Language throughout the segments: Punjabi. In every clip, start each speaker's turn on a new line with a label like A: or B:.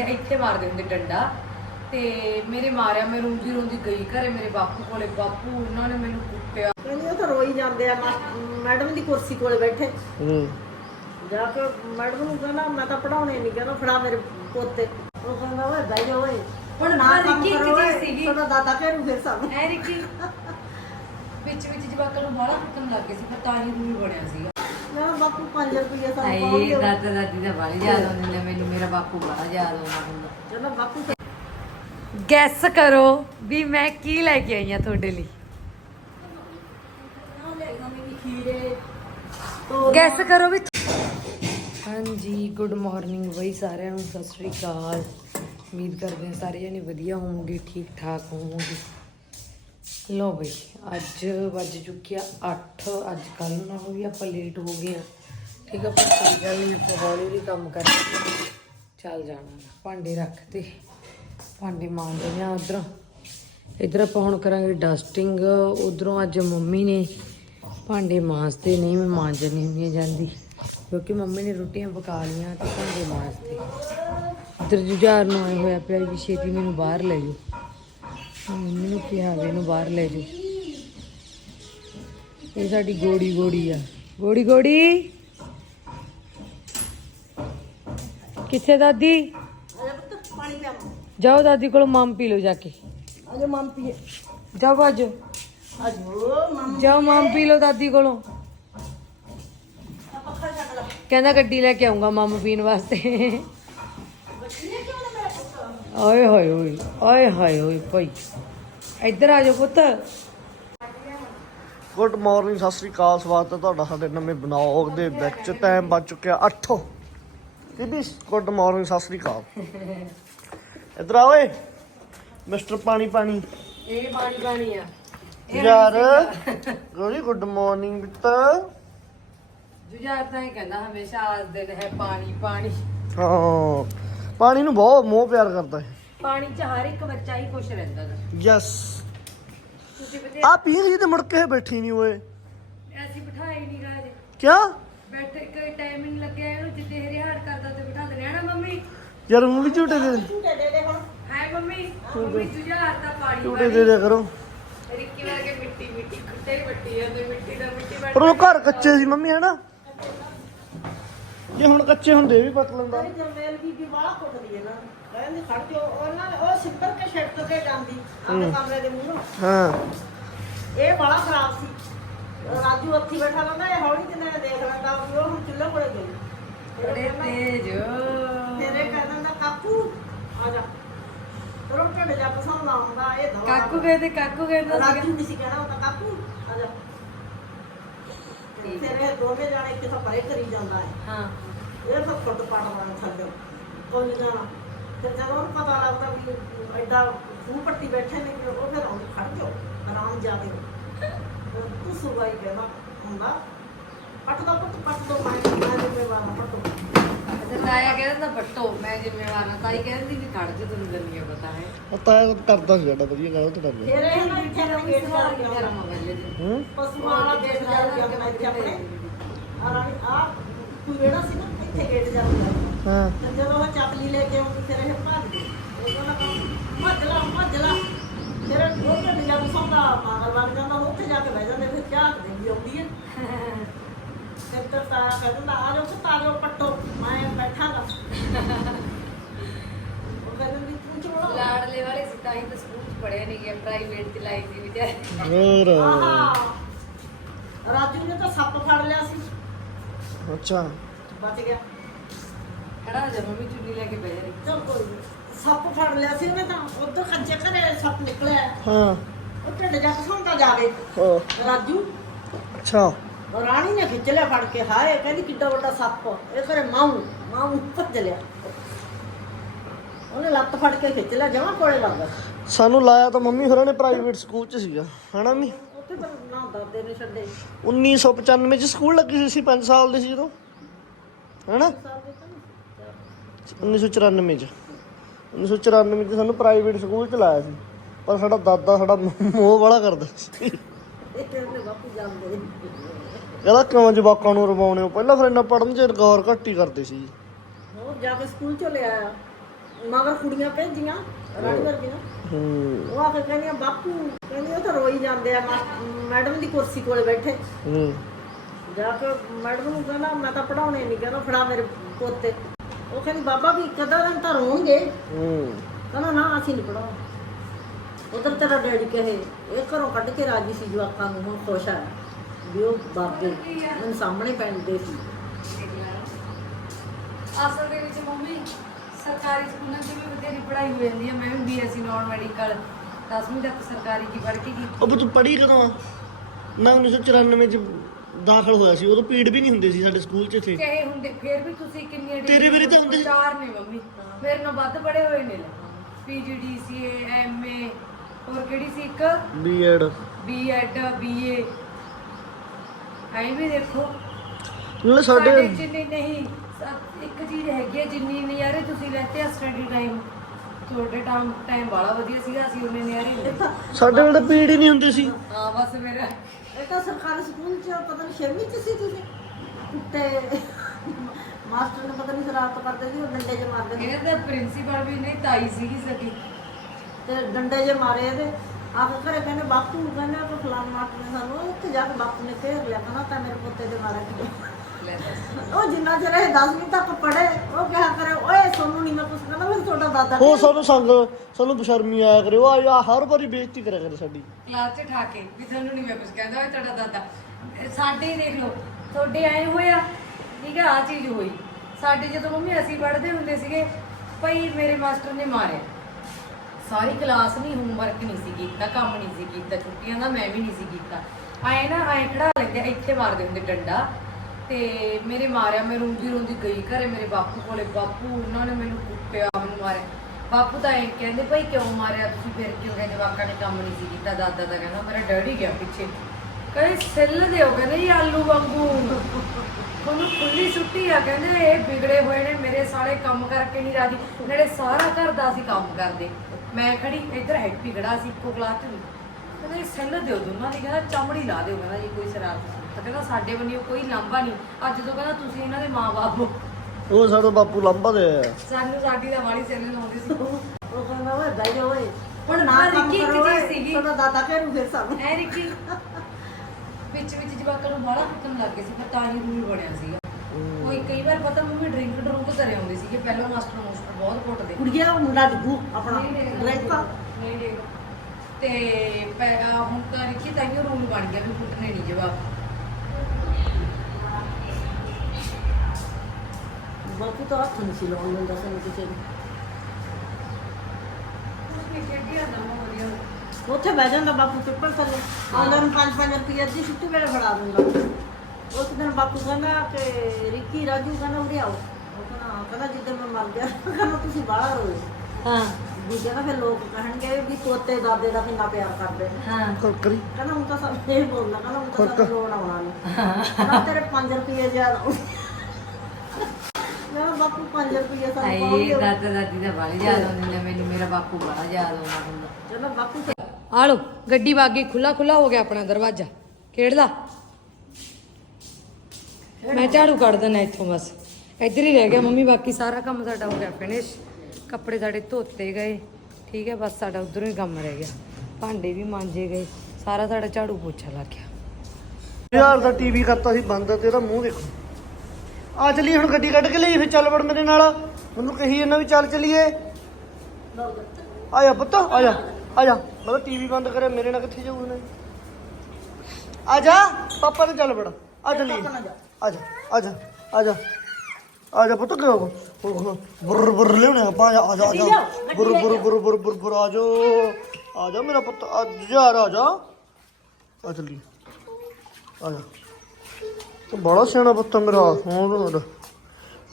A: ਹੁੰਦੇ ਇੱਥੇ ਮਾਰਦੇ ਹੁੰਦੇ ਡੰਡਾ। ਤੇ ਮੇਰੇ ਮਾਰਿਆ ਮੈਂ ਰੋਂਦੀ ਰੋਂਦੀ ਗਈ ਘਰੇ ਮੇਰੇ ਬਾਪੂ ਕੋਲੇ। ਬਾਪੂ ਉਹਨਾਂ ਨੇ ਮੈਨੂੰ ਕੁੱਟਿਆ।
B: ਕਹਿੰਦੀ ਉਹ ਤਾਂ ਰੋਈ ਜਾਂਦੇ ਆ ਮੈਡਮ ਦੀ ਕੁਰਸੀ ਕੋਲੇ ਬੈਠੇ।
C: ਹੂੰ।
B: ਜਾ ਕੇ ਮੈਡਮ ਨੂੰ ਕਹਿੰਦਾ ਮੈਂ ਤਾਂ ਪੜਾਉਣੇ ਨਹੀਂ ਕਹਿੰਦਾ ਫੜਾ ਮੇਰੇ ਪੋਤੇ। ਉਹ ਕਹਿੰਦਾ ਓਏ ਬਹਿ ਜਾ ਓਏ।
A: ਹੁਣ
B: ਨਾ
A: ਨਾ
B: ਕੰਮ
A: ਰਿੱਕੀ ਇੱਕ ਚੀਜ਼ ਸੀਗੀ।
B: ਤੁਹਾਡਾ ਦਾਦਾ ਘੇਰੂ ਫਿਰ ਸਾਨੂੰ।
A: ਐ ਰਿੱਕੀ ਵਿੱਚ ਵਿੱਚ ਜਵਾਕਾਂ ਨੂੰ ਬਾਹਲਾ ਕੁੱਟਣ ਲੱਗ ਗਏ ਸੀ ਪਰ ਤਾਂ ਹੀ ਰੂਲ ਬਣਿਆ ਸੀਗਾ।
B: ਮੈਂ ਕਿਹਾ ਬਾਪੂ 5 ਰੁਪਏ ਸਾਨੂੰ
A: ਆਏ
B: ਪਾਉਂਦੇ
A: ਦਾਦਾ ਦਾਦੀ ਦਾ ਬਾਹਲਾ ਯਾਦ ਆਉਂਦੇ ਨੇ ਮੈਨੂੰ ਮੇਰਾ ਬਾਪੂ ਬੜਾ ਯਾਦ ਆਉਂਦਾ ਹੁੰਦਾ।
B: ਕਹਿੰਦਾ ਬਾਪੂ ਤਾਂ
A: ਗੈਸ ਕਰੋ ਵੀ ਮੈਂ ਕੀ ਲੈ ਕੇ ਆਈ ਆ ਤੁਹਾਡੇ ਲਈ।
B: ਨਾ ਲੈ ਮੰਮੀ ਵੀ ਖੀਰੇ ਤੋ
A: ਗੈਸ ਕਰੋ ਵੀ ਹਾਂਜੀ ਗੁੱਡ ਮਾਰਨਿੰਗ ਬਈ ਸਾਰਿਆਂ ਨੂੰ ਸਤਿ ਸ੍ਰੀ ਅਕਾਲ। ਉਮੀਦ ਕਰਦੇ ਹਾਂ ਸਾਰੇ ਜਣੇ ਵਧੀਆ ਹੋਵੋਗੇ ਠੀਕ ਠਾਕ ਹੋਵੋਗੇ। ਲੋ ਬਈ, ਅੱਜ ਵੱਜ ਚੁੱਕਿਆ 8 ਅੱਜ ਕੱਲ ਨਾ ਹੋਈ ਆਪਾਂ ਲੇਟ ਹੋ ਗਏ ਆ। ਠੀਕ ਆ ਪਰ ਕੋਈ ਗੱਲ ਨਹੀਂ ਆਪਾਂ ਹੌਲੀ ਹੌਲੀ ਕੰਮ ਕਰਕੇ ਚੱਲ ਜਾਣਾ ਭਾਂਡੇ ਰੱਖਤੇ ਭਾਂਡੇ ਮਾਂਜਦੇ ਆ ਉਧਰ। ਇਧਰ ਆਪਾਂ ਹੁਣ ਕਰਾਂਗੇ ਡਸਟਿੰਗ ਉਧਰੋਂ ਅੱਜ ਮੰਮੀ ਨੇ ਭਾਂਡੇ ਮਾਂਜਦੇ ਨਹੀਂ ਮੈਂ ਮਾਂਜਣੀ ਹੁੰਦੀ ਆ ਜਾਂਦੀ। ਕਿਉਂਕਿ ਮੰਮੀ ਨੇ ਰੋਟੀਆਂ ਪਕਾ ਲੀਆਂ ਤੇ ਭਾਂਡੇ ਮਾਂਜਦੇ। ਇਧਰ ਜੁਝਾਰ ਨੂੰ ਆਏ ਹੋਇਆ ਪਿਆ ਵੀ ਛੇਤੀ ਮੈਨੂੰ ਬਾਹਰ ਲੈ ਜਾਓ। ਮੰਮੀ ਨੂੰ ਕਿਹਾ ਵੀ ਇਹਨੂੰ ਬਾਹਰ ਲੈ ਜਾਓ। ਇਹ ਸਾਡੀ ਗੋੜੀ ਗੋੜੀ ਆ। ਗੋੜੀ ਗੋੜੀ? ਕਿੱਥੇ ਦਾਦੀ? ਜਾਓ ਦਾਦੀ ਕੋਲ ਮਾਮ ਪੀ ਲਓ ਜਾ ਕੇ।
B: ਅਜੇ ਮਮ ਪੀਏ।
A: ਜਾਓ
B: ਅਜੋ ਮਮ
A: ਜਾਓ ਮਾਮ ਪੀ ਲਓ ਦਾਦੀ ਕੋਲੋਂ।
B: ਲੈ।
A: ਕਹਿੰਦਾ ਗੱਡੀ ਲੈ ਕੇ ਆਉਂਗਾ ਮਾਮ ਪੀਣ ਵਾਸਤੇ
B: ਬੱਚੀ ਨੇ ਕਿਉਂ ਨਾ ਮੇਰਾ ਪੁੱਤ
A: ਓਏ ਹੋਏ ਹੋਏ ਓਏ ਹੋਏ ਹੋਏ ਭਾਈ। ਇੱਧਰ ਆ ਜਾਓ ਪੁੱਤ।
C: ਗੁੱਡ ਮਾਰਨਿੰਗ ਸਤਿ ਸ੍ਰੀ ਅਕਾਲ ਸਵਾਗਤ ਹੈ ਤੁਹਾਡਾ ਸਾਡੇ ਨਵੇਂ ਬਲੌਗ ਦੇ ਵਿੱਚ। ਟਾਈਮ ਵੱਜ ਚੁੱਕਿਆ 8 ਬੀਬੀ ਗੁੱਡ ਮਾਰਨਿੰਗ ਸਤਿ ਸ੍ਰੀ ਅਕਾਲ। ਇੱਧਰ ਆ ਓਏ ਮਿਸਟਰ ਪਾਣੀ ਪਾਣੀ।
A: ਇਹ ਪਾਣੀ ਪਾਣੀ ਆ।
C: ਯਾਰ ਗੋਰੀ ਗੁੱਡ ਮਾਰਨਿੰਗ ਬਿੱਤ
A: ਜੁਝਾਰ ਤਾਂ ਇਹ ਕਹਿੰਦਾ ਹਮੇਸ਼ਾ ਆਜ ਦਿਨ ਹੈ ਪਾਣੀ ਪਾਣੀ।
C: ਹਾਂ। ਪਾਣੀ ਨੂੰ ਬਹੁਤ ਮੋਹ ਪਿਆਰ ਕਰਦਾ ਹੈ
A: ਪਾਣੀ 'ਚ ਹਰ ਇੱਕ ਬੱਚਾ ਹੀ ਖੁਸ਼ ਰਹਿੰਦਾ ਗਾ।
C: ਯੈਸ
A: ਤੁਸੀਂ ਬਤੇ
C: ਆ ਪੀਰ ਜੀ ਤੇ ਮੁੜ ਕੇ ਬੈਠੀ ਨਹੀਂ ਓਏ।
A: ਐਸੀ ਬਿਠਾਈ ਨਹੀਂ ਗਾ ਜੇ
C: ਕਿਆ?
A: ਬੈਠੇ ਕੋਈ ਟਾਈਮ ਨਹੀਂ ਲੱਗਿਆ ਇਹਨੂੰ ਜਿੱਦੇ ਹਰਿਆੜ ਕਰਦਾ ਤੇ ਬਿਠਾ ਦੇਣਾ ਨਾ ਮੰਮੀ।
C: ਯਾਰ ਮੂੰਹ ਵੀ ਝੂਟੇ ਦੇ
B: ਝੂਟੇ ਦੇ ਦੇ ਹੁਣ।
A: ਹਾਏ ਮੰਮੀ? ਮੰਮੀ ਜੁਝਾਰ ਦਾ ਪਾਣੀ
C: ਝੂਟੇ ਦੇ ਦਿਆ ਕਰੋ।
A: ਰਿੱਕੀ ਵਰਗੇ ਮਿੱਟੀ ਮਿੱਟੀ ਖੁੱਟੇ ਵੱਟੀ ਜਾਂਦੇ ਮਿੱਟੀ ਦਾ ਮਿੱਟੀ ਵੱਟ
C: ਪਰ ਉਹ ਘਰ ਕੱਚੇ ਸੀ ਮੰਮੀ ਹਨਾ ਜੇ ਹੁਣ ਕੱਚੇ ਹੁੰਦੇ ਵੀ ਪਤ ਲੈਂਦਾ।
B: ਤੇਰੀ ਜਰਮੇਲ ਬੀਬੀ ਬਾਹਲਾ ਕੁੱਟਦੀ ਹੈ ਨਾ ਕਹਿੰਦੀ ਖੜ ਜਾ ਉਹਨਾਂ ਨੇ ਉਹ ਸਿੰਪਰ ਕੇ ਛਿੜਕ ਕੇ ਜਾਂਦੀ ਆਪਣੇ ਕਮਰੇ ਦੇ ਮੂਹਰੋਂ
C: ਹਾਂ।
B: ਇਹ ਬੜਾ ਖਰਾਬ ਸੀ। ਰਾਜੂ ਉੱਥੇ ਹੀ ਬੈਠਾ ਰਹਿੰਦਾ ਇਹ ਹੌਲੀ ਕਿਨੇ ਦੇਖ ਲੈਂਦਾ ਵੀ ਉਹ ਹੁਣ ਚੁੱਲ੍ਹੇ ਕੋਲੇ ਗਈ।
A: ਬੜੇ ਤੇਜ।
B: ਤੇਰੇ ਕਹਿੰਦਾ ਦਾ ਕਾਕੂ ਆ ਜਾ। ਰੋਟ ਢੱਡ ਜਾ ਪਸੰਦ ਆਉਂਦਾ ਇਹ ਦਵਾ
A: ਕਾਕੂ ਕਹਿੰਦੇ ਕਾਕੂ ਕਹਿੰਦਾ ਸੀਗਾ।
B: ਰਾਜੂ ਨਹੀਂ ਸੀ ਕਹਿਣਾ ਉਹ ਤਾਂ ਕਾਕੂ ਆ ਜਾ। ਤੇਰੇ ਦੋਵੇਂ ਜਾਣੇ ਕਿਥੋਂ ਪਰੇ ਕਰੀ ਜਾਂਦਾ ਹੈ।
A: ਹਾਂ।
B: ਇਹ ਤਾਂ ਫੁੱਟ ਪਾੜ ਵਾਲਾ ਥੱਲੇ ਕੋਈ ਜਾਣਾ ਤੇ ਜਦੋਂ ਉਹਨੂੰ ਪਤਾ ਲੱਗਦਾ ਵੀ ਐਡਾ ਖੂਹ ਪੱਟੀ ਬੈਠੇ ਨੇ ਕਿ ਉਹ ਫਿਰ ਆਉਂਦੇ ਖੜ ਜਾਓ ਆਰਾਮ ਜਾਦੇ ਤੂੰ ਸੁਬਾਈ ਕਹਿਣਾ ਹੁੰਦਾ। ਪੱਟ ਦਾ ਪੱਟ ਦੋ ਮੈਂ ਮੈਂ ਜ਼ਿੰਮੇਵਾਰ ਹਾਂ ਪੱਟੋ
A: ਤੇ ਤਾਇਆ ਕਹਿੰਦਾ ਬੱਟੋ ਮੈਂ ਜ਼ਿੰਮੇਵਾਰ ਹਾਂ। ਤਾਈ ਕਹਿੰਦੀ ਵੀ ਖੜ ਜਾ ਤੈਨੂੰ ਗੰਦੀਆਂ ਪਤਾ ਹੈ।
C: ਉਹ ਤਾਂ ਇਹ ਕਰਦਾ ਸੀ ਸਾਡਾ ਵਧੀਆ ਗੱਲ ਉਹ ਤਾਂ ਕਰਦਾ
B: ਫਿਰ ਇਹ ਇੱਥੇ ਨਾ ਗੇਟ ਜਾ ਕੇ ਆਉਣਾ।
A: ਗਰਮ ਵੇਲੇ ਦੀ
C: ਹੂੰ?
B: ਪਸ਼ੂ ਵਾਲਾ ਗੇਟ ਜਾ ਕੇ ਆਉਣਾ ਇੱਥੇ ਆਪਣੇ। ਆ ਰਾਣੀ ਆ ਕੋਈ ਵੇੜਾ ਸੀ ਨਾ ਇੱਥੇ ਗੇਟ ਜਾ ਕੇ ਆਉਣਾ।
C: ਹਾਂ।
B: ਤੇ ਜਦੋਂ ਉਹ ਚਾਪਲੀ ਲੈ ਕੇ ਆਉਂਦੀ ਫਿਰ ਇਹ ਭੱਜ ਗਈ। ਉਹ ਕਹਿੰਦਾ ਭੱਜ ਲਾ ਭੱਜ ਲਾ। ਫਿਰ ਉਹ ਤੇ ਜਦ ਸੌਂਦਾ ਮਾਗਰ ਲੱਗ ਜਾਂਦਾ ਉੱਥੇ ਜਾ ਕੇ ਬਹਿ ਜਾਂਦੇ ਫਿਰ ਚਾਹ ਦਿੰਦੀ ਆਉਂਦੀ ਹੈ। ਫਿਰ ਤਾਂ ਤਾਰਾ ਕਹਿ ਦਿੰਦਾ ਆ ਜਾਓ ਤੇ ਤਾਰੋ ਪੱਟੋ ਮੈਂ ਬੈਠਾ ਗਾ ਉਹ ਕਹਿੰਦੀ ਤੂੰ ਚੋੜਾ
A: ਲਾੜਲੇ ਵਾਲੇ ਸੀ ਤਾਂ ਹੀ ਤਾਂ ਸਕੂਲ ਚ ਪੜਿਆ ਨਹੀਂ ਗਿਆ ਪ੍ਰਾਈਵੇਟ ਚ ਲਾਈ ਸੀ ਵਿਚਾਰੇ
C: ਹੋਰ
B: ਆਹਾ ਰਾਜੂ ਨੇ ਤਾਂ ਸੱਪ ਫੜ ਲਿਆ ਸੀ
C: ਅੱਛਾ
B: ਬਚ ਗਿਆ
A: ਖੜਾ ਹੋ ਜਾ ਮੰਮੀ ਚੁੰਨੀ ਲੈ ਕੇ ਬਹਿ ਜਾ ਰਹੀ
B: ਚਲ ਕੋਈ ਨੀ। ਸੱਪ ਫੜ ਲਿਆ ਸੀ ਉਹਨੇ ਤਾਂ ਉਧਰ ਖੱਜੇ ਘਰੇ ਸੱਪ ਨਿਕਲਿਆ
C: ਹਾਂ
B: ਉਹ ਢਿੱਡ ਜਾ ਕੇ ਸੌਂਦਾ ਜਾਵੇ
C: ਉਹ
B: ਰਾਜੂ
C: ਅੱਛਾ
B: ਰਾਣੀ ਨੇ ਖਿੱਚ ਲਿਆ ਫੜ ਕੇ ਹਾਏ ਕਹਿੰਦੀ ਕਿੱਡਾ ਵੱਡਾ ਸੱਪ। ਇਹ ਕਰੇ ਮਾਊ ਮਾਊ ਭੱਜ ਲਿਆ। ਉਹਨੇ ਲੱਤ ਫੜ ਕੇ ਖਿੱਚ ਲਿਆ ਜਮਾ ਕੋਲੇ ਲੱਗਾ
C: ਸਾਨੂੰ ਲਾਇਆ ਤਾਂ ਮੰਮੀ ਹੋਰਾਂ ਨੇ ਪ੍ਰਾਈਵੇਟ ਸਕੂਲ ਚ ਸੀਗਾ ਹਨਾ ਮੰਮੀ?
B: ਉੱਥੇ ਤਾਂ ਨਾ ਦਾਦੇ ਨੇ ਛੱਡੇ।
C: 1995 ਚ ਸਕੂਲ ਲੱਗੀ ਸੀ ਅਸੀਂ 5 ਸਾਲ ਦੇ ਸੀ ਜਦੋਂ ਹਨਾ?
B: ਸਾਲ ਦੇ ਤਾਂ ਨਹੀਂ।
C: 1994 ਚ। 1994 ਚ ਸਾਨੂੰ ਪ੍ਰਾਈਵੇਟ ਸਕੂਲ ਚ ਲਾਇਆ ਸੀ ਪਰ ਸਾਡਾ ਦਾਦਾ ਸਾਡਾ ਮੋਹ ਵਾਲਾ ਕਰਦਾ ਸੀ।
B: ਇਹ ਤੇਰੇ ਬਾਪੂ ਜਾਂਦੇ।
C: ਕਹਿੰਦਾ ਕਿਉਂ ਜਵਾਕਾਂ ਨੂੰ ਰਵਾਉਣੇ ਹੋ? ਪਹਿਲਾਂ ਫਿਰ ਇੰਨਾ ਪੜਨ ਚ ਗੌਰ ਘੱਟ ਕਰਦੇ ਸੀ।
B: ਹੋਰ ਜਾ ਕੇ ਸਕੂਲ ਚ ਲਿਆ ਮਗਰ ਕੁੜੀਆਂ ਭੇਜੀਆਂ ਰਾਣੀ ਵਰਗੀਆਂ।
C: ਹੂੰ।
B: ਉਹ ਆ ਕੇ ਕਹਿੰਦੀਆਂ ਬਾਪੂ ਕਹਿੰਦੀ ਉਹ ਤਾਂ ਰੋਈ ਜਾਂਦੇ ਆ ਮਾਸ- ਮੈਡਮ ਦੀ ਕੁਰਸੀ ਕੋਲੇ ਬੈਠੇ।
C: ਹੂੰ।
B: ਜਾ ਕੇ ਮੈਡਮ ਨੂੰ ਕਹਿੰਦਾ ਮੈਂ ਤਾਂ ਪੜਾਉਣੇ ਨਹੀਂ ਕਹਿੰਦਾ ਫੜਾ ਮੇਰੇ ਪੋਤੇ। ਉਹ ਕਹਿੰਦੀ ਬਾਬਾ ਵੀ ਇੱਕ ਅੱਧਾ ਦਿਨ ਤਾਂ ਰੋਣਗੇ।
C: ਹੂੰ।
B: ਕਹਿੰਦਾ ਨਾ ਅਸੀਂ ਨਹੀਂ ਪੜਾਉਣਾ ਉਧਰ ਤੇਰਾ ਡੈਡੀ ਕਹੇ ਇਹ ਘਰੋਂ ਕੱਢ ਕੇ ਰਾਜੀ ਸੀ ਜਵਾਕਾਂ ਨੂੰ ਹੁਣ ਖੁਸ਼ ਆ। ਵੀ ਉਹ ਬਾਬੇ? ਮੈਨੂੰ ਸਾਹਮਣੇ ਪੈਂਦੇ ਸੀ।
A: ਅਸਲ ਦੇ ਵਿੱਚ ਮੰਮੀ ਸਰਕਾਰੀ ਸਕੂਲਾਂ 'ਚ ਵੀ ਬਥੇਰੀ ਪੜ੍ਹਾਈ ਹੋ ਜਾਂਦੀ ਹੈ। ਮੈਂ ਵੀ ਬੀਐਸਸੀ ਨਾਨ ਮੈਡੀਕਲ 10ਵੀਂ ਤੱਕ ਸਰਕਾਰੀ ਕੀ ਪੜ੍ਹ ਕੇ ਕੀਤੀ।
C: ਉਹ ਤੂੰ ਪੜ੍ਹੀ ਕਦੋਂ ਆ? ਮੈਂ 1994 ਚ ਦਾਖਲ ਹੋਇਆ ਸੀ। ਉਦੋਂ ਪੀੜ ਵੀ ਨਹੀਂ ਹੁੰਦੇ ਸੀ ਸਾਡੇ ਸਕੂਲ ਚ ਇੱਥੇ।
A: ਚਾਹੇ ਹੁੰਦੇ ਫਿਰ ਵੀ ਤੁਸੀਂ ਕਿੰਨੀਆਂ
C: ਤੇਰੇ ਵੇਲੇ ਤਾਂ ਹੁੰਦੇ ਸੀ।
A: ਚਾਰ ਨੇ ਮੰਮੀ। ਮੇਰੇ ਨਾਲ ਵੱਧ ਪੜ੍ਹੇ ਹੋਏ ਨੇ। ਪੀਜੀਡੀਸੀਏ ਐਮਏ ਹੋਰ ਕਿਹੜੀ ਸੀ ਇੱਕ?
C: ਬੀਐਡ
A: ਬੀਐਡ ਬੀਏ ਐਂ ਵੀ ਦੇਖੋ।
C: ਨਾਲੇ
A: ਸਾਡੇ
C: ਸਾਡੇ
A: ਜਿੰਨੀ ਨਹੀਂ ਸ- ਇੱਕ ਚੀਜ਼ ਹੈਗੀ ਹੈ ਜਿੰਨੀ ਨਿਆਰੇ ਤੁਸੀਂ ਲੈਤੇ ਆ ਸਟੱਡੀ ਟਾਈਮ ਤੁਹਾਡੇ ਟਾਈਮ ਟਾਈਮ ਬੜਾ ਵਧੀਆ ਸੀਗਾ ਅਸੀਂ ਉਹਨੇ ਨਿਆਰੇ ਨਹੀਂ ਲਏ।
C: ਸਾਡੇ ਵੇਲੇ ਪੀੜ ਹੀ ਨਹੀਂ ਹੁੰਦੇ ਸੀ।
A: ਹਾਂ ਬਸ ਮੇਰਾ
B: ਇਹ ਤਾਂ ਸਰਕਾਰੀ ਸਕੂਲ ਚ ਪਤਾ ਨਹੀਂ ਛੇਵੀਂ ਚ ਸੀ ਤੁਸੀਂ। ਕੁੱਤੇ ਮਾਸਟਰ ਨੇ ਪਤਾ ਨਹੀਂ ਸ਼ਰਾਰਤ ਕਰਦੇ ਸੀ ਉਹ ਡੰਡੇ ਜੇ ਮਾਰਦੇ ਸੀ।
A: ਇਹਨੇ ਤਾਂ ਪ੍ਰਿੰਸੀਪਲ ਵੀ ਨਹੀਂ ਤਾਈ ਸੀਗੀ ਸਕੀ
B: ਤੇ ਡੰਡੇ ਜੇ ਮਾਰੇ ਇਹਦੇ। ਆ ਕੇ ਘਰੇ ਕਹਿੰਦੇ ਬਾਪੂ ਕਹਿੰਦੇ ਕਿ ਫਲਾਣ ਮਾਸਟਰ ਨੇ ਸਾਨੂੰ ਉੱਥੇ ਜਾ ਕੇ ਬਾਪੂ ਨੇ ਘੇਰ ਲਿਆ ਕਹਿੰਦਾ ਤਾਂ ਮੇਰੇ ਪੁੱਤੇ ਦੇ ਮਾਰਿਆ ਕਿ
A: ਲੈ।
B: ਉਹ ਜਿੰਨਾ ਚਿਰ ਇਹ 10ਵੀਂ ਤੱਕ ਪੜ੍ਹੇ ਉਹ ਕਿਹਾ ਕਰੇ? ਓਏ ਸੋਨੂੰ ਨਹੀਂ ਮੈਂ ਕੁਛ ਕਹਿੰਦਾ ਫਿਰ ਤੁਹਾਡਾ ਦਾਦਾ
C: ਹੋ ਸਾਨੂੰ ਸੰਗ ਸਾਨੂੰ ਬਸ਼ਰਮੀ ਆਇਆ ਕਰੇ ਉਹ ਆ ਹਰ ਵਾਰੀ ਬੇਇੱਜ਼ਤੀ ਕਰਿਆ ਕਰੇ ਸਾਡੀ।
A: ਕਲਾਸ 'ਚ ਠਾ ਕੇ ਵੀ ਤੁਹਾਨੂੰ ਨਹੀਂ ਮੈਂ ਕੁਝ ਕਹਿੰਦਾ ਓਏ ਤੁਹਾਡਾ ਦਾਦਾ। ਸਾਡੇ ਹੀ ਦੇਖ ਲਓ ਤੁਹਾਡੇ ਆਏ ਹੋਇਆ ਠੀਕ ਆ ਆ ਚੀਜ਼ ਹੋਈ। ਸਾਡੇ ਜਦੋਂ ਮੰਮੀ ਅਸੀਂ ਪੜ੍ਹਦੇ ਹੁੰਦੇ ਸੀਗੇ ਭਈ ਮੇਰੇ ਮਾਸਟਰ ਨੇ ਮਾਰਿਆ। ਸਾਰੀ ਕਲਾਸ ਨਹੀਂ ਹੋਮਵਰਕ ਨਹੀਂ ਸੀ ਕੀਤਾ, ਕੰਮ ਨਹੀਂ ਸੀ ਕੀਤਾ, ਛੁੱਟੀਆਂ ਦਾ ਮੈਂ ਵੀ ਨਹੀਂ ਸੀ ਕੀਤਾ। ਆਏ ਨਾ, ਆਏ ਖੜਾ ਲੈਂਦੇ ਇੱਥੇ ਮਾਰਦੇ ਹੁੰਦੇ ਡੰਡਾ। ਤੇ ਮੇਰੇ ਮਾਰਿਆ, ਮੈਂ ਰੋਂਦੀ ਰੋਂਦੀ ਗਈ ਘਰੇ, ਮੇਰੇ ਬਾਪੂ ਕੋਲੇ। ਬਾਪੂ, ਉਹਨਾਂ ਨੇ ਮੈਨੂੰ ਕੁੱਟਿਆ, ਮੈਨੂੰ ਮਾਰਿਆ। ਬਾਪੂ ਤਾਂ ਇਹ ਕਹਿੰਦੇ, ਭਾਈ ਕਿਉਂ ਮਾਰਿਆ ਤੁਸੀਂ? ਫਿਰ ਕਿਉਂ? ਕਹਿੰਦੇ ਜਵਾਕਾਂ ਨੇ ਕੰਮ ਨਹੀਂ ਸੀ ਕੀਤਾ, ਦਾਦਾ ਦਾ ਕਹਿੰਦਾ, ਮੇਰਾ ਡੈਡੀ ਗਿਆ ਪਿੱਛੇ। ਕਹਿੰਦੇ, ਸੈੱਲ ਦਿਓ, ਕਹਿੰਦੇ ਜੀ ਆਲੂ ਵਾਂਗੂ। ਉਹਨੂੰ ਖੁੱਲੀ ਛੁੱਟੀ ਆ ਕਹਿੰਦੇ ਇਹ ਵਿਗੜੇ ਹੋਏ ਨੇ ਮੇਰੇ ਸਾਲੇ ਕੰਮ ਕਰਕੇ ਨਹੀਂ ਰਾਜੀ। ਨਾਲੇ ਸਾਰਾ ਘਰ ਦਾ ਅਸੀਂ ਕੰਮ ਕਰਦੇ। ਮੈਂ ਖੜੀ ਇੱਧਰ ਹੈਪੀ ਖੜਾ ਸੀ ਇੱਕੋ ਕਲਾਸ ਚ ਵੀ। ਕਹਿੰਦਾ ਇਹ ਸੈੱਲ ਦਿਓ ਦੋਨਾਂ ਦੀ ਕਹਿੰਦਾ ਚਮੜੀ ਲਾ ਦਿਓ ਕਹਿੰਦਾ ਜੀ ਕੋਈ ਸ਼ਰਾਰਤ ਸੀ। ਤਾਂ ਕਹਿੰਦਾ ਸਾਡੇ ਵੱਲੋਂ ਕੋਈ ਲਾਂਭਾ ਨਹੀਂ। ਅੱਜ ਤੋਂ ਕਹਿੰਦਾ ਤੁਸੀਂ ਇਹਨਾਂ ਦੇ ਮਾਂ-ਬਾਪ ਹੋ।
C: ਉਹ ਸਾਡਾ ਬਾਪੂ ਲੰਬਾ ਦੇ ਆਇਆ।
A: ਸਾਨੂੰ ਸਾਡੀ ਦਾ ਵਾਲੀ ਸੈੱਲ ਲਾਉਂਦੇ ਸੀ।
B: ਉਹ ਕਹਿੰਦਾ ਬਹਿ ਜਾ ਓਏ।
A: ਹੁਣ
B: ਨਾ
A: ਰਿੱਕੀ ਇੱਕ ਚੀਜ਼ ਸੀਗੀ।
B: ਦਾਦਾ ਘੇਰੂ ਫਿਰ ਸਾਨੂੰ।
A: ਐ ਰਿੱਕੀ ਵਿੱਚ ਵਿੱਚ ਜਵਾਕਾਂ ਨੂੰ ਬਾਹਲਾ ਕੁੱਟਣ ਲੱਗ ਗਏ ਸੀ ਪਰ ਤਾਂ ਹੀ ਰੂਲ ਬਣਿਆ ਸੀਗਾ। ਕੋਈ ਕਈ ਵਾਰ ਪਤਾ ਮੰਮੀ ਡਰਿੰਕ ਡਰੂਕ ਕਰੇ ਆਉਂਦੇ ਸੀਗੇ ਪਹਿਲਾਂ ਮਾਸਟਰ ਮਾਸਟਰ ਬਹੁਤ ਕੁੱਟਦੇ।
B: ਕੁੜੀਆ ਮੁੰਡਾ ਡਿੱਗੂ ਆਪਣਾ
A: ਨਹੀਂ ਡੇਗਦਾ।
B: ਡਰਾਈਵਰ
A: ਨਹੀਂ ਡੇਗਦਾ। ਤੇ ਪੈ- ਆਹ ਹੁਣ ਤਾਂ ਰਿੱਕੀ ਤਾਂ ਹੀ ਰੂਲ ਬਣ ਗਿਆ ਵੀ ਕੁੱਟਣੇ ਨਹੀਂ ਜਵਾਬ।
B: ਬਾਪੂ ਤਾਂ ਹੱਥ ਨਹੀਂ ਸੀ ਲਾਉਣ ਦਿੰਦਾ ਸਾਨੂੰ ਕਿਸੇ ਨੂੰ।
A: ਉਸਨੇ ਖੇਡਿਆ ਨਾ ਵਧੀਆ।
B: ਉੱਥੇ ਬਹਿ ਜਾਂਦਾ ਬਾਪੂ ਪਿੱਪਲ ਥੱਲੇ। ਆਉਂਦਾ ਨੂੰ 5-5 ਰੁਪਏ ਦੀ ਛੁੱਟੀ ਵੇਲੇ ਫੜਾ ਦਿੰਦਾ। ਉਸ ਦਿਨ ਬਾਪੂ ਕਹਿੰਦਾ ਕਿ ਰਿੱਕੀ ਰਾਜੂ ਕਹਿੰਦਾ ਉਰੇ ਆਓ। ਉਹ ਕਹਿੰਦਾ ਕਹਿੰਦਾ ਜਿੱਦਣ ਮੈਂ ਮਰ ਗਿਆ। ਕਹਿੰਦਾ ਤੁਸੀਂ ਬਾਹਰ ਰੋਏ
A: ਹਾਂ।
B: ਵੀ ਕਹਿੰਦਾ ਫਿਰ ਲੋਕ ਕਹਿਣਗੇ ਵੀ ਪੋਤੇ ਦਾਦੇ ਦਾ ਕਿੰਨਾ ਪਿਆਰ ਕਰਦੇ ਨੇ।
A: ਹਾਂ।
C: ਕਰਕਰੀ
B: ਕਹਿੰਦਾ ਹੁਣ ਤਾਂ ਸਭ ਇਹ ਬੋਲਣਾ ਕਹਿੰਦਾ ਹੁਣ ਤਾਂ ਸਭ ਰੋਣ ਆਉਣਾ ਨਹੀਂ ਕਹਿੰਦਾ ਤੇਰੇ 5 ਰੁਪਏ ਜ਼ਿਆਦਾ ਬਾਪੂ 5 ਰੁਪਏ ਸਾਨੂੰ ਪਾਉਂਗੇ
A: ਦਾਦਾ ਦਾਦੀ ਦਾ ਬਾਲੀ ਯਾਦ ਆਉਂਦੀ ਨੇ ਮੈਨੂੰ ਮੇਰਾ ਬਾਪੂ ਬੜਾ ਯਾਦ ਆਉਂਦਾ ਹੁੰਦਾ।
B: ਕਹਿੰਦਾ ਬਾਪੂ
A: ਆ ਲੋ ਗੱਡੀ ਵਾਗੀ ਖੁੱਲਾ ਖੁੱਲਾ ਹੋ ਗਿਆ ਆਪਣਾ ਦਰਵਾਜ਼ਾ। ਖੇਡ ਲਾ। ਮੈਂ ਝਾੜੂ ਕੱਢ ਦਿੰਦਾ ਇੱਥੋਂ ਬਸ। ਇੱਧਰ ਹੀ ਰਹਿ ਗਿਆ ਮੰਮੀ, ਬਾਕੀ ਸਾਰਾ ਕੰਮ ਸਾਡਾ ਹੋ ਗਿਆ ਫਿਨਿਸ਼ ਕੱਪੜੇ ਸਾਡੇ ਧੋਤੇ ਗਏ। ਠੀਕ ਹੈ, ਬਸ ਸਾਡਾ ਉਧਰੋਂ ਹੀ ਕੰਮ ਰਹਿ ਗਿਆ। ਭਾਂਡੇ ਵੀ ਮਾਂਜੇ ਗਏ। ਸਾਰਾ ਸਾਡਾ ਝਾੜੂ ਪੋਛਾ ਲੱਗ ਗਿਆ।
C: ਯਾਰ, ਦਾ ਟੀਵੀ ਕਰਤਾ ਸੀ ਬੰਦ ਤੇਰਾ ਮੂੰਹ ਦੇਖੋ। ਆ ਚਲੀ ਹੁਣ ਗੱਡੀ ਕੱਢ ਕੇ ਲਈ, ਫਿਰ ਚੱਲ ਵੜ ਮੇਰੇ ਨਾਲ। ਮੈਨੂੰ ਕਹੀ ਇਹਨਾਂ ਵੀ ਚੱਲ ਚਲੀਏ। ਆਇਆ ਪੁੱਤ, ਆਇਆ। ਆ ਜਾ ਮੈਂ ਟੀਵੀ ਬੰਦ ਕਰਿਆ ਮੇਰੇ ਨਾਲ ਕਿੱਥੇ ਜਾਊ ਇਹਨੇ ਆ ਜਾ ਪਾਪਾ ਨਾਲ ਚੱਲ ਵੜ। ਆ
B: ਜਾ।
C: ਆ ਜਾ ਆ ਜਾ ਆ ਜਾ ਆ ਜਾ ਪੁੱਤ ਕਿਉਂ? ਬੁਰ ਬੁਰ ਲਿਉਣੇ ਆਪਾਂ ਆ ਜਾ ਆ ਜਾ ਆ ਜਾ। ਬੁਰ ਬੁਰ ਬੁਰ ਬੁਰ ਬੁਰ ਬੁਰ ਆ ਜਾ। ਆ ਜਾ ਮੇਰਾ ਪੁੱਤ ਆ ਜਾ ਆ ਜਾ। ਆ ਚੱਲੀ। ਆ ਜਾ। ਤੂੰ ਬੜਾ ਸਿਆਣਾ ਪੁੱਤ ਮੇਰਾ ਹੋਰ।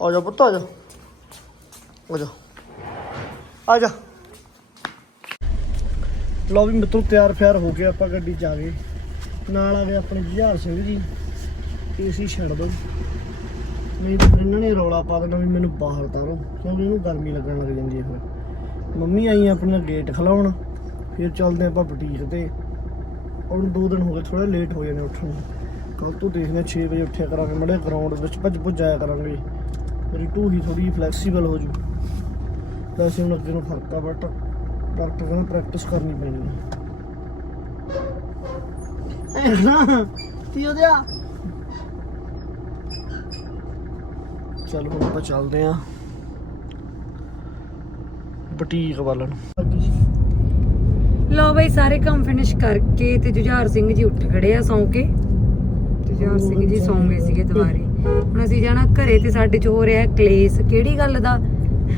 C: ਆ ਜਾ ਪੁੱਤ ਆ ਜਾ। ਆ ਜਾ। ਆ ਜਾ। ਲਓ ਵੀ ਮਿੱਤਰੋ, ਤਿਆਰ ਫਿਆਰ ਹੋ ਗਿਆ ਆਪਾਂ ਗੱਡੀ ਚ ਆ ਗਏ। ਨਾਲ ਆ ਗਏ ਆਪਣੇ ਜੁਝਾਰ ਸਿੰਘ ਜੀ। ਏਸੀ ਛੱਡ ਦੋ। ਨਹੀਂ ਤਾਂ ਇਹਨਾਂ ਨੇ ਰੌਲਾ ਪਾ ਦੇਣਾ ਵੀ ਮੈਨੂੰ ਬਾਹਰ ਤਾਰੋ, ਕਿਉਂਕਿ ਇਹਨੂੰ ਗਰਮੀ ਲੱਗਣ ਲੱਗ ਜਾਂਦੀ ਹੈ ਫਿਰ। ਮੰਮੀ ਆਈ ਆਪਣਾ ਗੇਟ ਖਲਾਉਣ, ਫਿਰ ਚੱਲਦੇ ਆਪਾਂ ਬੁਟੀਕ ਤੇ। ਔਰ ਦੋ ਦਿਨ ਹੋ ਗਏ ਥੋੜਾ ਲੇਟ ਹੋ ਜਾਣੇ ਉੱਠਣ ਨੂੰ। ਕੱਲ ਤੋਂ ਦੇਖਦੇ ਹਾਂ 6 ਵਜੇ ਉੱਠਿਆ ਕਰਾਂਗੇ, ਮੜੇ ਗਰਾਊਂਡ ਵਿੱਚ ਭੱਜ ਭੁੱਜ ਆਇਆ ਕਰਾਂਗੇ। ਮੇਰੀ ਢੂਹੀ ਥੋੜੀ ਫਲੈਕਸੀਬਲ ਹੋ ਜੂ। ਵੈਸੇ ਹੁਣ ਅੱਗੇ ਨੂੰ ਫ਼ਰਕ ਆ ਬਟ ਡਾਕਟਰ ਕਹਿੰਦਾ ਪ੍ਰੈਕਟਿਸ ਕਰਨੀ ਪੈਣੀ ਹੈ ਐ ਕੀ ਹੋ ਗਿਆ? ਚਲ ਹੁਣ ਆਪਾਂ ਚੱਲਦੇ ਆਂ। ਬੁਟੀਕ ਵੱਲ
A: ਲੋ ਬਈ, ਸਾਰੇ ਕੰਮ ਫਿਨਿਸ਼ ਕਰਕੇ ਤੇ ਜੁਝਾਰ ਸਿੰਘ ਜੀ ਉੱਠ ਖੜੇ ਆ ਸੌਂ ਕੇ। ਜੁਝਾਰ ਸਿੰਘ ਜੀ ਸੌਂ ਗਏ ਸੀਗੇ ਦੁਬਾਰੇ। ਹੁਣ ਅਸੀਂ ਜਾਣਾ ਘਰੇ ਤੇ ਸਾਡੇ ਚ ਹੋ ਰਿਹਾ ਕਲੇਸ਼। ਕਿਹੜੀ ਗੱਲ ਦਾ?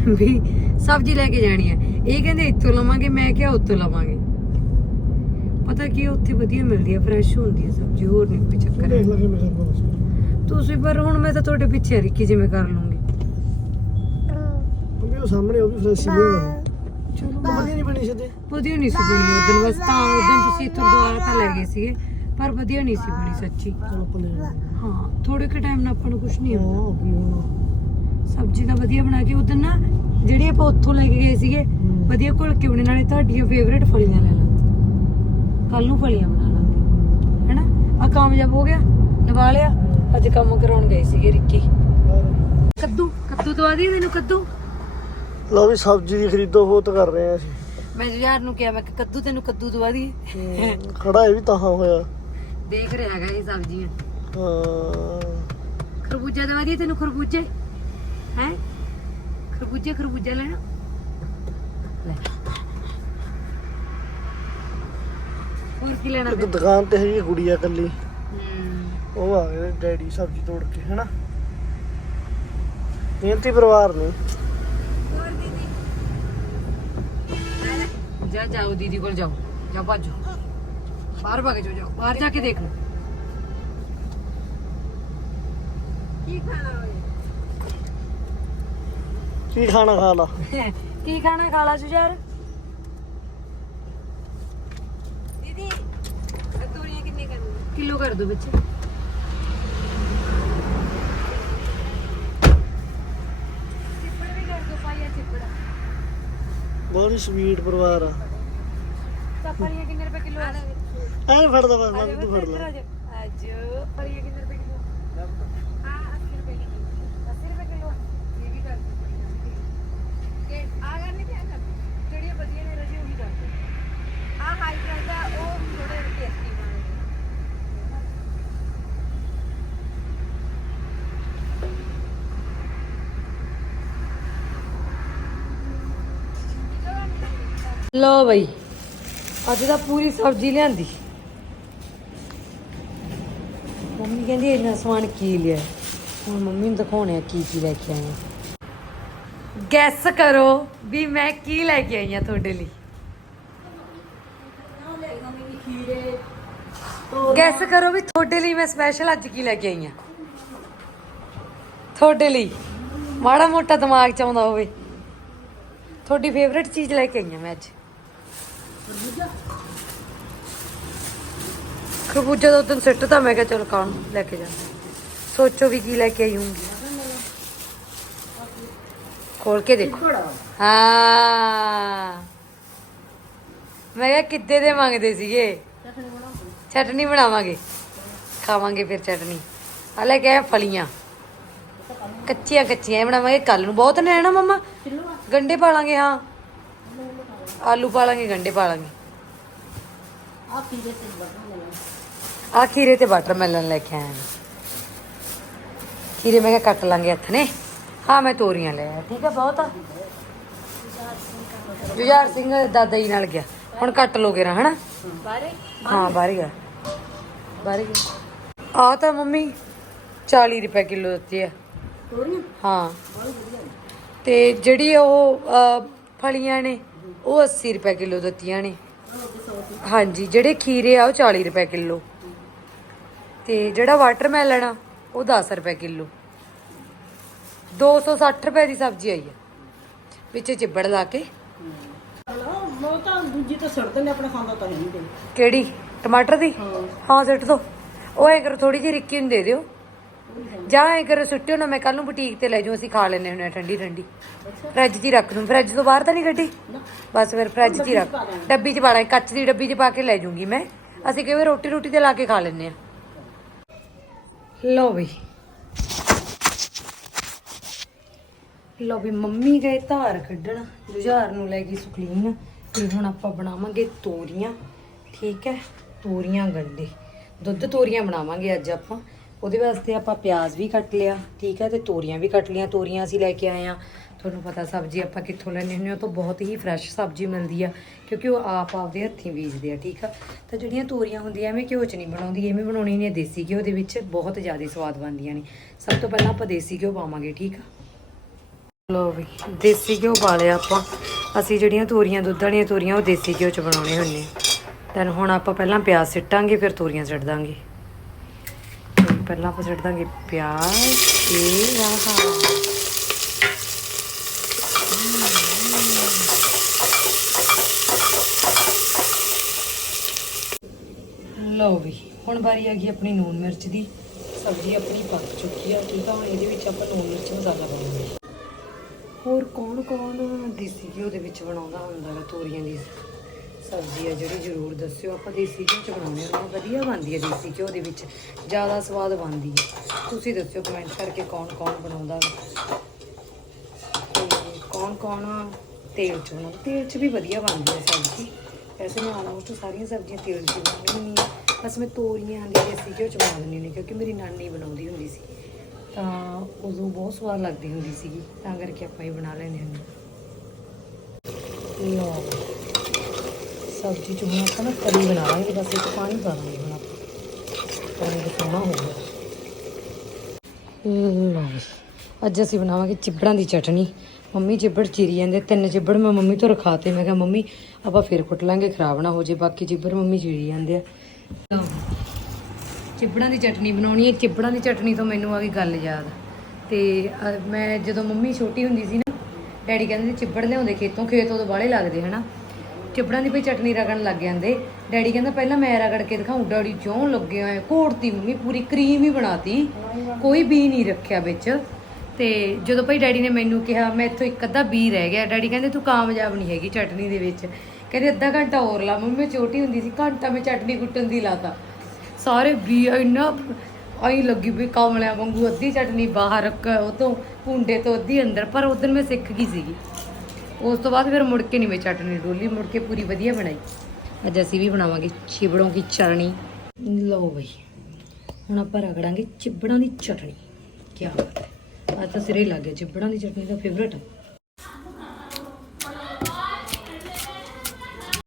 A: ਵੀ ਸਬਜ਼ੀ ਲੈ ਕੇ ਜਾਣੀ ਹੈ ਇਹ ਕਹਿੰਦੇ ਇੱਥੋਂ ਲਵਾਂਗੇ ਮੈਂ ਕਿਹਾ ਉੱਥੋਂ ਲਵਾਂਗੇ। ਪਤਾ ਕੀ ਉੱਥੇ ਵਧੀਆ ਮਿਲਦੀ ਹੈ ਫਰੈਸ਼ ਹੁੰਦੀ ਹੈ ਸਬਜ਼ੀ ਹੋਰ ਨਹੀਂ ਕੋਈ ਚੱਕਰ ਹੈ ਤੁਸੀਂ ਪਰ ਹੁਣ ਮੈਂ ਤਾਂ ਤੁਹਾਡੇ ਪਿੱਛੇ ਆ ਰਿੱਕੀ ਜਿਵੇਂ ਕਰ ਲੂੰਗੀ।
C: ਉਹ ਸਾਹਮਣੇ ਉਹ ਵੀ ਫਰੈਸ਼ ਹੀ ਹੈ
A: ਚਲੋ
C: ਵਧੀਆ ਨਹੀਂ ਬਣੀ ਸਿੱਧੇ
A: ਵਧੀਆ ਨਹੀਂ ਸੀ ਬਣੀ ਉਦੋਂ ਬਸ ਤਾਂ ਉਦੋਂ ਤੁਸੀਂ ਇੱਥੋਂ ਦੁਬਾਰਾ ਤਾਂ ਲੈ ਗਏ ਸੀਗੇ ਪਰ ਵਧੀਆ ਨਹੀਂ ਸੀ ਬਣੀ ਸੱਚੀ। ਹਾਂ ਥੋੜੇ ਕੁ ਟਾਈਮ ਨਾਲ ਆਪਾਂ ਨੂੰ ਕੁਝ ਨਹੀਂ ਆਉਂਦਾ
C: ਹਾਂ ਵੀ ਹੁਣ।
A: ਸਬਜ਼ੀ ਦਾ ਵਧੀਆ ਬਣਾ ਕੇ ਉਦੋਂ ਨਾ ਜਿਹੜੀ ਆਪਾਂ ਉੱਥੋਂ ਲੈ ਕੇ ਗਏ ਸੀਗੇ ਵਧੀਆ ਘੁਲ ਕੇ ਬਣੇ ਨਾਲੇ ਤੁਹਾਡੀਆਂ ਫੇਵਰੇਟ ਫਲੀਆਂ ਲੈ ਲਾਂਗੇ ਕੱਲ ਨੂੰ ਫਲੀਆਂ ਬਣਾ ਲਾਂਗੇ ਹੈਨਾ? ਆ ਕਾਮਯਾਬ ਹੋ ਗਿਆ ਲਵਾ ਲਿਆ। ਅੱਜ ਕੰਮ ਕਰਾਉਣ ਗਏ ਸੀਗੇ ਰਿੱਕੀ। ਕੱਦੂ ਕੱਦੂ ਦਵਾ ਦੀ ਮੈਨੂੰ ਕੱਦੂ?
C: ਲਓ ਵੀ ਸਬਜ਼ੀ ਦੀ ਖਰੀਦੋ ਬਹੁਤ ਕਰ ਰਹੇ ਆ ਅਸੀਂ।
A: ਮੈਂ ਯਾਰ ਨੂੰ ਕਿਹਾ ਮੈਂ ਕਿ ਕੱਦੂ ਤੈਨੂੰ ਕੱਦੂ ਦਵਾ ਦੀ
C: ਖੜਾ ਇਹ ਵੀ ਤਾਂ ਹੋਇਆ।
A: ਦੇਖ ਰਿਹਾ ਹੈਗਾ ਇਹ ਸਬਜ਼ੀਆਂ।
C: ਹਾਂ।
A: ਖਰਬੂਜਾ ਦਵਾ ਦੀ ਤੈਨੂੰ ਖਰਬੂਜੇ? ਹੈ? ਖਰਬੂਜੇ ਖਰਬੂਜਾ ਲੈਣਾ। ਲੈ। ਹੋਰ ਕੀ ਲੈਣਾ
C: ਇੱਕ
A: ਫਿਰ?
C: ਦੁਕਾਨ ਤੇ ਹੈਗੀ ਗੁੜੀਆ ਕੱਲੀ
A: ਹਮ,
C: ਉਹ ਆ ਗਏ ਡੈਡੀ ਸਬਜ਼ੀ ਤੋੜ ਕੇ ਹੈਨਾ? ਮਿਹਨਤੀ ਪਰਿਵਾਰ ਨੇ।
A: ਹੋਰ ਦੀਦੀ? ਲੈ ਲੈ। ਜਾ ਜਾਓ ਦੀਦੀ ਕੋਲ ਜਾਓ। ਜਾ ਭਾਜੋ। ਬਾਹਰ ਭਾਗੇ ਜਾਓ ਜਾਓ। ਬਾਹਰ ਜਾ ਕੇ ਦੇਖ ਲਓ। ਕੀ ਖਾਣਾ ਹੋਏ
C: ਕੀ ਖਾਣਾ ਖਾ ਲਾ?
A: ਕੀ ਖਾਣਾ ਖਾ ਲਾ ਜੁਝਾਰ? ਦੀਦੀ ਤੋਰੀਆਂ ਕਿੰਨੇ ਕਰਨੀ ਕਿਲੋ ਕਰ ਦੋ ਬੱਚੇ। ਚਿੱਪੜ ਵੀ ਕਰ ਦੋ ਪਾਈਆ ਚਿੱਪੜ।
C: ਬਹੁਤ ਹੀ ਸਵੀਟ ਪਰਿਵਾਰ ਆ।
A: ਪਰੀਆਂ ਕਿੰਨੇ ਰੁਪਏ ਕਿਲੋ ਆ?
C: ਐ ਫੜਦਾ ਬਸ ਮੈਂ ਤੂੰ ਫੜ ਲੈ।
A: ਅੱਜ ਪਰੀਆਂ ਕਿੰਨੇ ਰੁਪਏ ਕਿਲੋ ਆ 80 ਰੁਪਏ ਕਿਲੋ 80 ਰੁਪਏ ਕਿਲੋ ਇਹ ਵੀ ਕਰ ਦਿਓ ਕਿ ਆ ਕਰਨੀ ਤੇ ਆ ਕਰ ਜਿਹੜੀਆਂ ਵਧੀਆ ਨੇ ਰਜੀ ਉਹੀ ਕਰ ਦਿਓ ਆ ਉਹ ਥੋੜੇ ਟੇਸਟੀ ਬਣਾਉਂਦੇ ਲੋ ਬਈ, ਅੱਜ ਤਾਂ ਪੂਰੀ ਸਬਜ਼ੀ ਲਿਆਂਦੀ। ਮੰਮੀ ਕਹਿੰਦੀ ਇੰਨਾ ਸਮਾਨ ਕੀ ਲਿਆ? ਹੁਣ ਮੰਮੀ ਨੂੰ ਦਿਖਾਉਣੇ ਆ ਕੀ ਕੀ ਲੈ ਕੇ ਆਏ ਆ। ਗੈਸ ਕਰੋ ਵੀ ਮੈਂ ਕੀ ਲੈ ਕੇ ਆਈ ਆ ਤੁਹਾਡੇ ਲਈ। ਗੈਸ ਕਰੋ ਵੀ ਤੁਹਾਡੇ ਲਈ ਮੈਂ ਸਪੈਸ਼ਲ ਅੱਜ ਕੀ ਲੈ ਕੇ ਆਈ ਆ ਤੁਹਾਡੇ ਲਈ। ਮਾੜਾ ਮੋਟਾ ਦਿਮਾਗ ਚ ਆਉਂਦਾ ਹੋਵੇ। ਤੁਹਾਡੀ ਫੇਵਰੇਟ ਚੀਜ਼ ਲੈ ਕੇ ਆਈ ਆ ਮੈਂ ਅੱਜ। ਖਰਬੂਜਾ ਦੋ ਦਿਨ ਸਿੱਟ ਤਾਂ ਮੈਂ ਕਿਹਾ ਚਲ ਨੂੰ ਲੈ ਕੇ ਜਾ। ਸੋਚੋ ਵੀ ਕੀ ਲੈ ਕੇ ਆਈ ਹੂੰਗੀ ਖੋਲ ਕੇ ਦੇਖੋ। ਹਾਂ। ਮੈਂ ਕਿਹਾ ਕਿੱਦੇ ਦੇ ਮੰਗਦੇ ਸੀਗੇ? ਚਟਨੀ ਬਣਾਵਾਂਗੇ। ਖਾਵਾਂਗੇ ਫਿਰ ਚਟਨੀ। ਆ ਲੈ ਕੇ ਆਏ ਫਲੀਆਂ। ਕੱਚੀਆਂ ਕੱਚੀਆਂ ਬਣਾਵਾਂਗੇ ਕੱਲ ਨੂੰ। ਬਹੁਤ ਨੇ ਨਾ ਮਮਾ? ਗੰਡੇ ਪਾ ਲਾਂਗੇ ਹਾਂ। ਆਲੂ ਪਾ ਲਾਂਗੇ ਗੰਡੇ ਪਾ ਲਾਂਗੇ ਆ ਖੀਰੇ ਤੇ ਵਾਟਰਮੈਲਨ ਲੈ ਕੇ ਆਇਆ। ਮੈਂ। ਖੀਰੇ ਮੈਂ ਕਿਹਾ ਕੱਟ ਲਾਂਗੇ ਹੱਥ ਨੇ। ਹਾਂ ਮੈਂ ਤੋਰੀਆਂ ਲੈ ਠੀਕ ਹੈ ਬਹੁਤ ਆ। ਜੁਝਾਰ ਸਿੰਘ ਦਾਦਾ ਜੀ ਨਾਲ ਗਿਆ। ਹੁਣ ਕੱਟ ਲੋਗੇ ਰਾ ਹਨਾ? ਬਾਰੇ ਹਾਂ ਬਾਹਰ ਗਿਆ ਬਾਹਰ ਗਿਆ ਆ ਤਾਂ ਮੰਮੀ 40 ਰੁਪਏ ਕਿਲੋ ਦਿੱਤੀ ਆ। ਹਾਂ। ਤੇ ਜਿਹੜੀ ਉਹ ਫਲੀਆਂ ਨੇ ਉਹ 80 ਰੁਪਏ ਕਿਲੋ ਦਿੱਤੀਆਂ ਨੇ। ਹਾਂਜੀ ਜਿਹੜੇ ਖੀਰੇ ਆ ਉਹ 40 ਰੁਪਏ ਕਿਲੋ। ਤੇ ਜਿਹੜਾ ਵਾਟਰਮੈਲਨ ਆ ਉਹ 10 ਰੁਪਏ ਕਿਲੋ। 260 ਰੁਪਏ ਦੀ ਸਬਜ਼ੀ ਆਈ ਆ। ਵਿੱਚ ਚਿੱਬੜ ਲਾ ਕੇ।
B: ਮੈਂ ਤਾਂ ਦੂਜੀ ਤਾਂ ਸੜਦੇ ਨੇ ਆਪਣਾ ਖਾਂਦਾ ਤਾਂ ਹੈ ਨਹੀਂ ਕੋਈ।
A: ਕਿਹੜੀ? ਟਮਾਟਰ ਦੀ? ਹਾਂ। ਸਿੱਟ ਦੋ। ਉਹ ਐ ਕਰੋ ਥੋੜੀ ਜਿਹੀ ਰਿੱਕੀ ਨੂੰ ਦੇ ਦਿਓ। ਜਾਂ ਐ ਕਰੋ ਸੁੱਟਿਓ ਨਾ ਮੈਂ ਕੱਲ ਨੂੰ ਬੁਟੀਕ ਤੇ ਲੈ ਜਾਊਂ ਅਸੀਂ ਖਾ ਲੈਨੇ ਹੁੰਨੇ ਠੰਡੀ ਠੰਡੀ। ਫ੍ਰਿਜ 'ਚ ਹੀ ਰੱਖ ਦੂੰ। ਫ੍ਰਿਜ ਤੋਂ ਬਾਹਰ ਤਾਂ ਨਹੀਂ ਕੱਢੀ? ਬਸ ਫਿਰ ਫ੍ਰਿਜ 'ਚ ਹੀ ਰੱਖ। ਡੱਬੀ 'ਚ ਪਾ ਲਾਂ। ਕੱਚ ਦੀ ਡੱਬੀ 'ਚ ਪਾ ਕੇ ਲੈ ਜਾਊਂਗੀ ਮੈਂ। ਅਸੀਂ ਕਿਵੇਂ ਰੋਟੀ ਰੋਟੀ ਤੇ ਲਾ ਕੇ ਖਾ ਲੈਨੇ ਆ ਲਓ ਬਈ ਲਓ ਵੀ ਮੰਮੀ ਗਏ ਧਾਰ ਕੱਢਣ। ਜੁਝਾਰ ਨੂੰ ਲੈ ਗਈ ਸੁਖਲੀਨ ਤੇ ਹੁਣ ਆਪਾਂ ਬਣਾਵਾਂਗੇ ਤੋਰੀਆਂ, ਠੀਕ ਹੈ? ਤੋਰੀਆਂ ਗੰਡੇ ਦੁੱਧ ਤੋਰੀਆਂ ਬਣਾਵਾਂਗੇ ਅੱਜ ਆਪਾਂ। ਉਹਦੇ ਵਾਸਤੇ ਆਪਾਂ ਪਿਆਜ਼ ਵੀ ਕੱਟ ਲਿਆ, ਠੀਕ ਹੈ? ਤੇ ਤੋਰੀਆਂ ਵੀ ਕੱਟ ਲਿਆ। ਤੋਰੀਆਂ ਅਸੀਂ ਲੈ ਕੇ ਆਏ ਆ ਤੁਹਾਨੂੰ ਪਤਾ ਸਬਜ਼ੀ ਆਪਾਂ ਕਿੱਥੋਂ ਲੈਣੀ ਹੁੰਦੀ ਆ ਉਹ ਤੋਂ ਬਹੁਤ ਹੀ ਫਰੈਸ਼ ਸਬਜ਼ੀ ਮਿਲਦੀ ਆ, ਕਿਉਂਕਿ ਉਹ ਆਪ ਆਪਦੇ ਹੱਥੀਂ ਬੀਜਦੇ ਆ, ਠੀਕ ਆ? ਤਾਂ ਜਿਹੜੀਆਂ ਤੋਰੀਆਂ ਹੁੰਦੀਆਂ, ਐਵੇਂ ਘਿਓ ਚ ਨਹੀਂ ਬਣਾਉਂਦੀ, ਐਵੇਂ ਬਣਾਉਣੀ ਨੇ ਦੇਸੀ ਘਿਓ ਦੇ ਵਿੱਚ, ਬਹੁਤ ਜ਼ਿਆਦਾ ਸਵਾਦ ਬਣਦੀਆਂ ਨੇ। ਸਭ ਤੋਂ ਪਹਿਲਾਂ ਆਪਾਂ ਦੇਸੀ ਘਿਓ ਪਾਵਾਂਗੇ, ਠੀਕ ਆ? ਲੋ ਵੀ, ਦੇਸੀ ਘਿਓ ਪਾ ਲਿਆ ਆਪਾਂ। ਅਸੀਂ ਜਿਹੜੀਆਂ ਤੋਰੀਆਂ, ਦੁੱਧ ਵਾਲੀਆਂ ਤੋਰੀਆਂ, ਉਹ ਦੇਸੀ ਘਿਓ ਚ ਬਣਾਉਣੇ ਹੁੰਨੇ ਦੈਨ ਹੁਣ ਆਪਾਂ ਪਹਿਲਾਂ ਪਿਆਜ਼ ਸਿੱਟਾਂਗੇ, ਫਿਰ ਤੋਰੀਆਂ ਸਿੱਟ ਦਾਂਗੇ। ਪਹਿਲਾਂ ਆਪਾਂ ਸਿੱਟ ਦਾਂਗੇ ਪਿਆਜ਼ ਤੇ ਆਹ। ਲਓ ਵੀ, ਹੁਣ ਵਾਰੀ ਆ ਗਈ ਆਪਣੀ ਨੂਨ ਮਿਰਚ ਦੀ। ਸਬਜ਼ੀ ਆਪਣੀ ਪੱਕ ਚੁੱਕੀ ਆ, ਠੀਕ ਆ, ਹੁਣ ਇਹਦੇ ਵਿੱਚ ਆਪਾਂ ਨੂਨ ਮਿਰਚ ਮਸਾਲਾ ਪਾਵਾਂਗੇ। ਹੋਰ ਕੌਣ ਕੌਣ ਦੇਸੀ ਘਿਓ ਦੇ ਵਿੱਚ ਬਣਾਉਂਦਾ ਹੁੰਦਾ ਹੈ ਤੋਰੀਆਂ ਦੀ? ਸਬਜ਼ੀ ਆ ਜਿਹੜੀ ਜ਼ਰੂਰ ਦੱਸਿਓ, ਆਪਾਂ ਦੇਸੀ ਘਿਓ ਚ ਬਣਾਉਂਦੇ ਹਾਂ ਵਧੀਆ ਬਣਦੀ ਹੈ ਦੇਸੀ ਘਿਓ ਦੇ ਵਿੱਚ, ਜ਼ਿਆਦਾ ਸਵਾਦ ਬਣਦੀ ਹੈ। ਤੁਸੀਂ ਦੱਸਿਓ ਕਮੈਂਟ ਕਰਕੇ ਕੌਣ ਕੌਣ ਬਣਾਉਂਦਾ ਕੌਣ ਕੌਣ ਤੇਲ ਚ ਬਣਾਉਂਦਾ? ਤੇਲ ਚ ਵੀ ਵਧੀਆ ਬਣਦੀ ਹੈ ਸਬਜ਼ੀ। ਵੈਸੇ ਮੈਂ ਆਲਮੋਸਟ ਸਾਰੀਆਂ ਸਬਜ਼ੀਆਂ ਤੇਲ ਚ ਬਣਾਉਂਦੀ ਹੁੰਦੀ ਹਾਂ। ਬਸ ਮੈਂ ਤੋਰੀਆਂ ਦੀ ਦੇਸੀ ਘਿਓ ਚ ਬਣਾ ਦਿੰਦੀ ਹੁੰਦੀ ਕਿਉਂਕਿ ਮੇਰੀ ਨਾਨੀ ਬਣਾਉਂਦੀ ਹੁੰਦੀ ਸੀ। ਤਾਂ ਉਦੋਂ ਬਹੁਤ ਸਵਾਦ ਲੱਗਦੀ ਹੁੰਦੀ ਸੀਗੀ, ਤਾਂ ਕਰਕੇ ਆਪਾਂ ਇਹ ਬਣਾ ਲੈਂਦੇ ਹੁੰਦੇ ਹਾਂ। ਲਓ ਸਬਜ਼ੀ ਚ ਹੁਣ ਆਪਾਂ ਨਾ ਤਰੀ ਬਣਾ ਲਾਂਗੇ, ਬਸ ਇੱਕ ਪਾਣੀ ਪਾ ਦਾਂਗੇ ਹੁਣ ਆਪਾਂ। ਪਾਣੀ ਦਾ ਸੋਹਣਾ ਹੋ ਗਿਆ ਲਓ ਜੀ। ਅੱਜ ਅਸੀਂ ਬਣਾਵਾਂਗੇ ਚਿਬੜਾਂ ਦੀ ਚਟਣੀ ਮੰਮੀ ਚਿਬੜ ਚੀਰੀ ਜਾਂਦੇ, ਤਿੰਨ ਚਿਬੜ ਮੈਂ ਮੰਮੀ ਤੋਂ ਰਖਾਤੇ, ਮੈਂ ਕਿਹਾ ਮੰਮੀ ਆਪਾਂ ਫੇਰ ਕੁੱਟ ਲਾਂਗੇ, ਖਰਾਬ ਨਾ ਹੋ ਜੇ, ਬਾਕੀ ਚਿਬੜ ਮੰਮੀ ਚੀਰੀ ਜਾਂਦੇ ਆ। ਚਿਬੜਾਂ ਦੀ ਚਟਨੀ ਬਣਾਉਣੀ ਹੈ। ਚਿਬੜਾਂ ਦੀ ਚਟਨੀ ਤੋਂ ਮੈਨੂੰ ਆ ਗਈ ਗੱਲ ਯਾਦ। ਤੇ ਮੈਂ ਜਦੋਂ ਮੰਮੀ ਛੋਟੀ ਹੁੰਦੀ ਸੀ ਨਾ, ਡੈਡੀ ਕਹਿੰਦੇ ਸੀ ਚਿਬੜ ਲਿਆਉਂਦੇ ਖੇਤੋਂ, ਖੇਤ ਉਦੋਂ ਬਾਹਲੇ ਲੱਗਦੇ, ਹਨਾ? ਚਿਬੜਾਂ ਦੀ ਭਈ ਚਟਨੀ ਰਗਣ ਲੱਗ ਜਾਂਦੇ। ਡੈਡੀ ਕਹਿੰਦਾ ਪਹਿਲਾਂ ਮੈਂ ਰਗੜ ਕੇ ਦਿਖਾਉਂ ਡੈਡੀ ਜਿਉਂ ਲੱਗੇ ਹੋਏ, ਘੋੜਤੀ ਮੰਮੀ, ਪੂਰੀ ਕਰੀਮ ਹੀ ਬਣਾਤੀ। ਕੋਈ ਬੀ ਨਹੀਂ ਰੱਖਿਆ ਵਿੱਚ। ਤੇ ਜਦੋਂ ਭਾਈ ਡੈਡੀ ਨੇ ਮੈਨੂੰ ਕਿਹਾ, ਮੈਂ ਇੱਥੋਂ ਇੱਕ ਅੱਧਾ ਬੀ ਰਹਿ ਗਿਆ। ਡੈਡੀ ਕਹਿੰਦੇ ਤੂੰ ਕਾਮਯਾਬ ਨਹੀਂ ਹੈਗੀ ਚਟਨੀ ਦੇ ਵਿੱਚ। ਕਹਿੰਦੇ ਅੱਧਾ ਘੰਟਾ ਹੋਰ ਲਾ। ਮੰਮੀ ਮੈਂ ਛੋਟੀ ਹੁੰਦੀ ਸੀ, ਘੰਟਾ ਮੈਂ ਚਟਨੀ ਕੁੱਟਣ ਦੀ ਲਾਤਾ। ਸਾਰੇ ਵੀ ਇੰਨਾ ਆਈ ਲੱਗੀ ਵੀ ਕਮਲਿਆਂ ਵਾਂਗੂ ਅੱਧੀ ਚਟਨੀ ਬਾਹਰ ਰੱਖ ਉਹ ਤੋਂ ਕੁੰਡੇ ਤੋਂ ਅੱਧੀ ਅੰਦਰ, ਪਰ ਉਦੋਂ ਮੈਂ ਸਿੱਖ ਗਈ ਸੀਗੀ। ਉਸ ਤੋਂ ਬਾਅਦ ਫਿਰ ਮੁੜ ਕੇ ਨਹੀਂ ਮੈਂ ਚਟਨੀ ਡੋਲੀ, ਮੁੜ ਕੇ ਪੂਰੀ ਵਧੀਆ ਬਣਾਈ। ਅੱਜ ਅਸੀਂ ਵੀ ਬਣਾਵਾਂਗੇ ਚਿਬੜੋਂ ਦੀ ਚਟਣੀ ਲਓ ਬਈ, ਹੁਣ ਆਪਾਂ ਰਗੜਾਂਗੇ ਚਿਬੜਾਂ ਦੀ ਚਟਣੀ ਕੀ ਬਾਤ ਹੈ। ਅੱਜ ਤਾਂ ਸਿਰੇ ਲੱਗ ਗਿਆ, ਚਿਬੜਾਂ ਦੀ ਚਟਣੀ ਦਾ ਫੇਵਰਟ